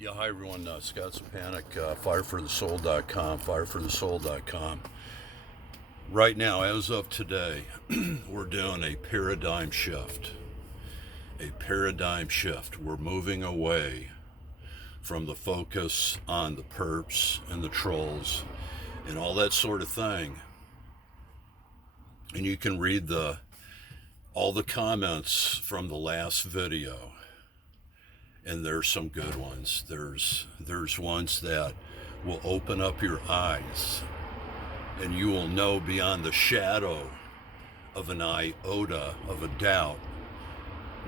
Yeah, hi everyone. Scott Sapanic, fireforthesoul.com, fireforthesoul.com. Right now, as of today, we're doing a paradigm shift. A paradigm shift. We're moving away from the focus on the perps and the trolls and all that sort of thing. And you can read all the comments from the last video. And there's some good ones. There's ones that will open up your eyes, and you will know beyond the shadow of an iota of a doubt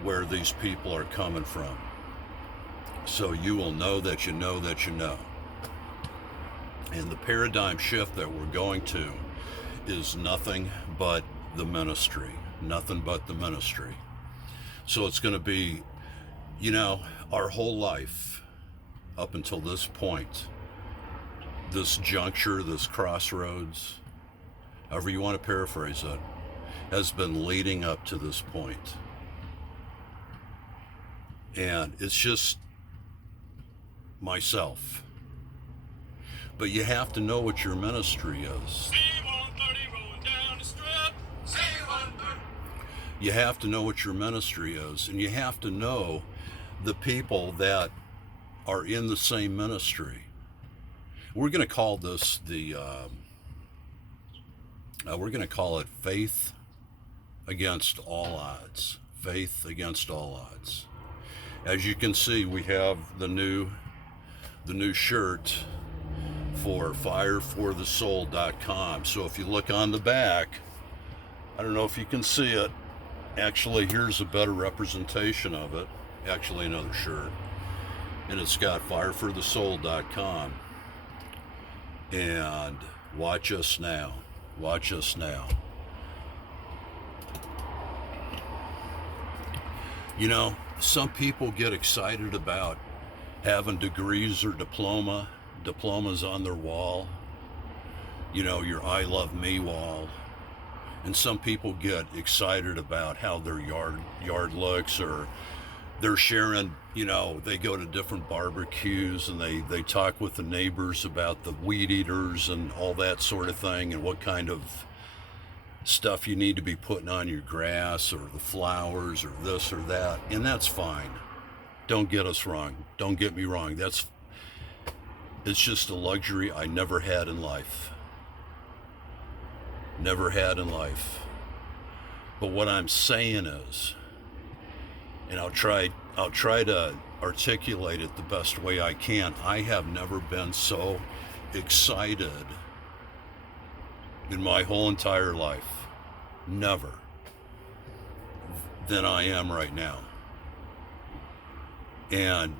where these people are coming from. So you will know that you know that you know. And the paradigm shift that we're going to is nothing but the ministry. Nothing but the ministry. So it's going to be, our whole life up until this point, this juncture, this crossroads, however you want to paraphrase it, has been leading up to this point. And it's just myself. But you have to know what your ministry is. You have to know what your ministry is, and you have to know the people that are in the same ministry. We're going to call this we're going to call it faith against all odds. Faith against all odds. As you can see, we have the new shirt for fireforthesoul.com. So if you look on the back, I don't know if you can see it. Actually, here's a better representation of it. Actually, another shirt. And it's got fireforthesoul.com. And watch us now. Watch us now. Some people get excited about having degrees or diplomas on their wall. Your I love me wall. And some people get excited about how their yard looks, or they're sharing, they go to different barbecues and they talk with the neighbors about the weed eaters and all that sort of thing, and what kind of stuff you need to be putting on your grass, or the flowers, or this or that. And that's fine. Don't get us wrong. Don't get me wrong. It's just a luxury I never had in life. Never had in life. But what I'm saying is, and I'll try to articulate it the best way I can, I have never been so excited in my whole entire life, never, than I am right now. And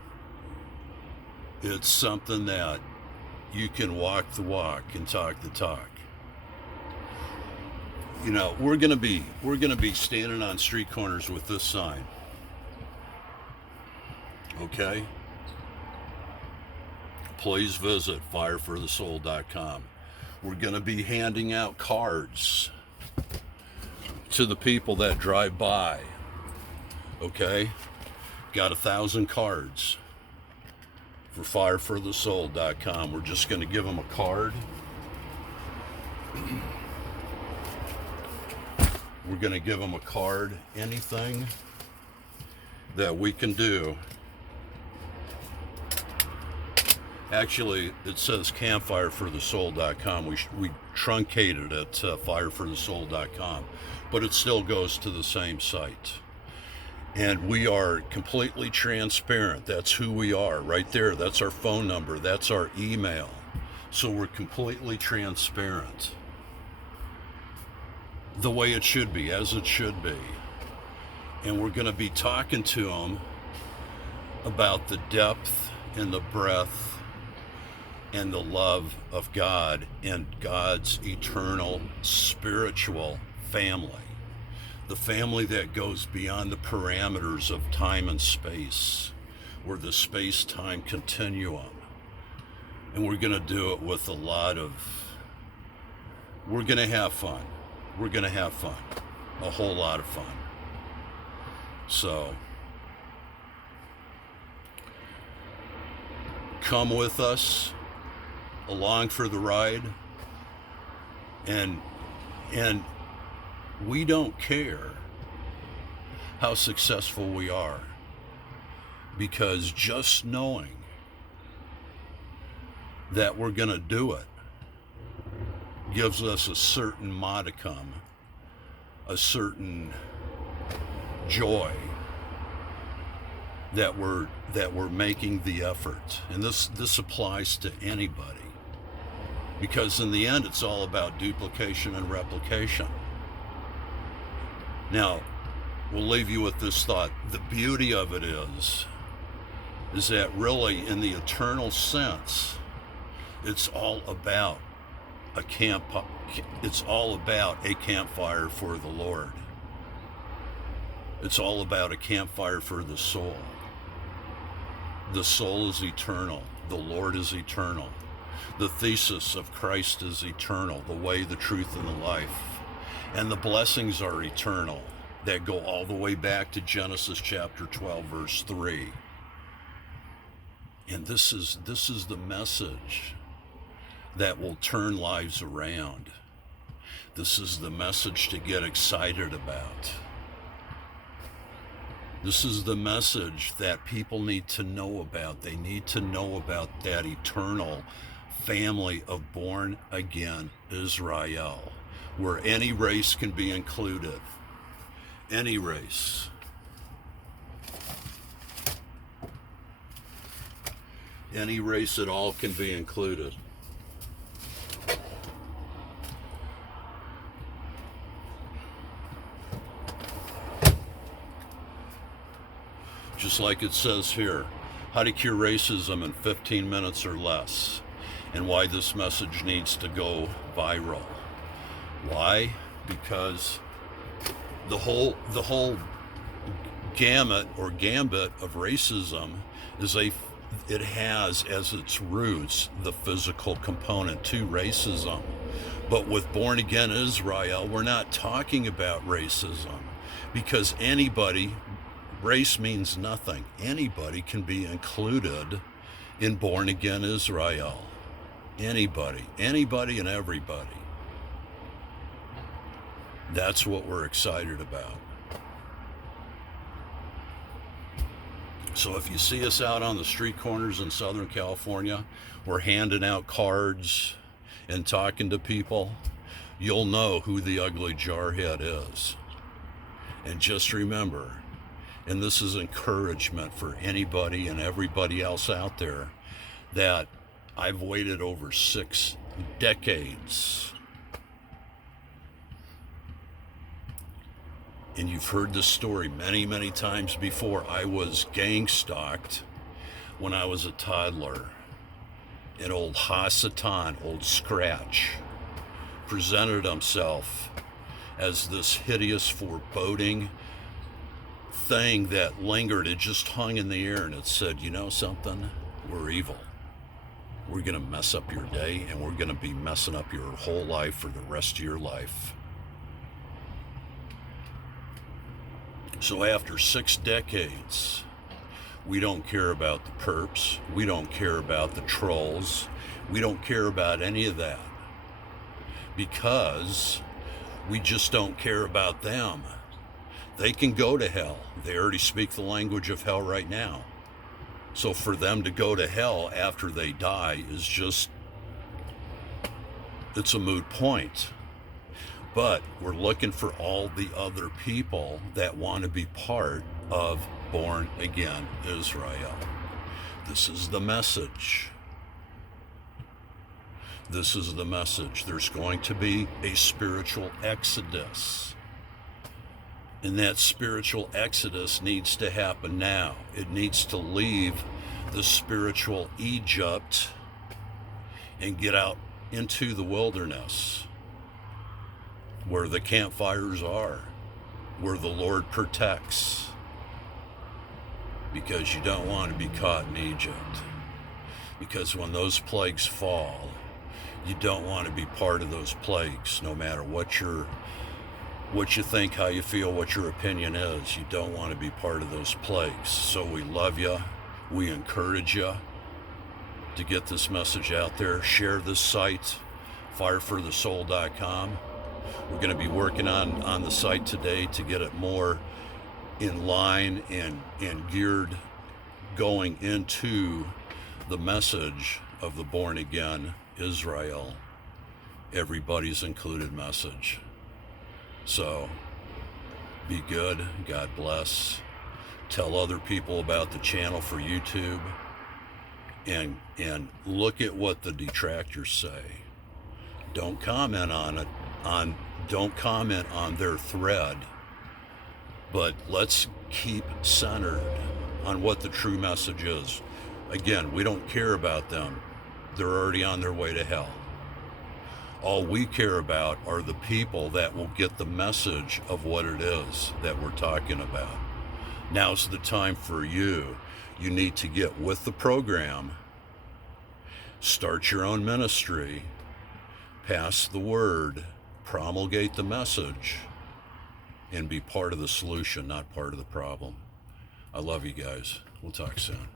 it's something that you can walk the walk and talk the talk. We're gonna be standing on street corners with this sign. Okay? Please visit fireforthesoul.com. We're gonna be handing out cards to the people that drive by. Okay? Got 1,000 cards for fireforthesoul.com. We're just gonna give them a card. We're going to give them a card. Anything that we can do. Actually, it says campfireforthesoul.com. We truncated it to fireforthesoul.com, but it still goes to the same site. And we are completely transparent. That's who we are right there. That's our phone number. That's our email. So we're completely transparent. The way it should be, as it should be. And we're going to be talking to them about the depth and the breadth and the love of God and God's eternal spiritual family. The family that goes beyond the parameters of time and space, or the space-time continuum. And we're going to do it with we're going to have fun. We're going to have fun. A whole lot of fun. So, come with us along for the ride, and we don't care how successful we are, because just knowing that we're going to do it gives us a certain modicum, a certain joy that we're making the effort. And this applies to anybody, because in the end it's all about duplication and replication. Now, we'll leave you with this thought. The beauty of it is that really, in the eternal sense, it's all about it's all about a campfire for the Lord. It's all about a campfire for the soul. The soul is eternal. The Lord is eternal. The thesis of Christ is eternal, the way, the truth, and the life. And the blessings are eternal, that go all the way back to Genesis chapter 12, verse 3. And this is the message that will turn lives around. This is the message to get excited about. This is the message that people need to know about. They need to know about that eternal family of born again Israel, where any race can be included. Any race. Any race at all can be included. Just like it says here, how to cure racism in 15 minutes or less, and why this message needs to go viral. Why? Because the whole gamut or gambit of racism is it has as its roots the physical component to racism. But with born again Israel, we're not talking about racism, because race means nothing. Anybody can be included in born again Israel. Anybody and everybody. That's what we're excited about. So if you see us out on the street corners in Southern California, we're handing out cards and talking to people, you'll know who the ugly jarhead is. And just remember, and this is encouragement for anybody and everybody else out there, that I've waited over 6 decades. And you've heard this story many, many times before. I was gang stalked when I was a toddler. And old Hasatan, old Scratch, presented himself as this hideous, foreboding thing that lingered. It just hung in the air, and it said, you know something? We're evil. We're going to mess up your day, and we're going to be messing up your whole life for the rest of your life. So after 6 decades, we don't care about the perps. We don't care about the trolls. We don't care about any of that, because we just don't care about them. They can go to hell. They already speak the language of hell right now. So for them to go to hell after they die is just, it's a moot point. But we're looking for all the other people that want to be part of born again Israel. This is the message. This is the message. There's going to be a spiritual exodus. And that spiritual exodus needs to happen now. It needs to leave the spiritual Egypt and get out into the wilderness, where the campfires are, where the Lord protects. Because you don't want to be caught in Egypt. Because when those plagues fall, you don't want to be part of those plagues, no matter what you think, how you feel, what your opinion is. You don't want to be part of those plagues. So we love you. We encourage you. to get this message out there. Share this site, fireforthesoul.com. We're going to be working on the site today to get it more in line and geared going into the message of the born again Israel, everybody's included message. So be good, God bless. Tell other people about the channel for YouTube, and look at what the detractors say. Don't comment on it, don't comment on their thread, but let's keep centered on what the true message is. Again, we don't care about them. They're already on their way to hell. All we care about are the people that will get the message of what it is that we're talking about. Now's the time for you. You need to get with the program, start your own ministry, pass the word, promulgate the message, and be part of the solution, not part of the problem. I love you guys. We'll talk soon.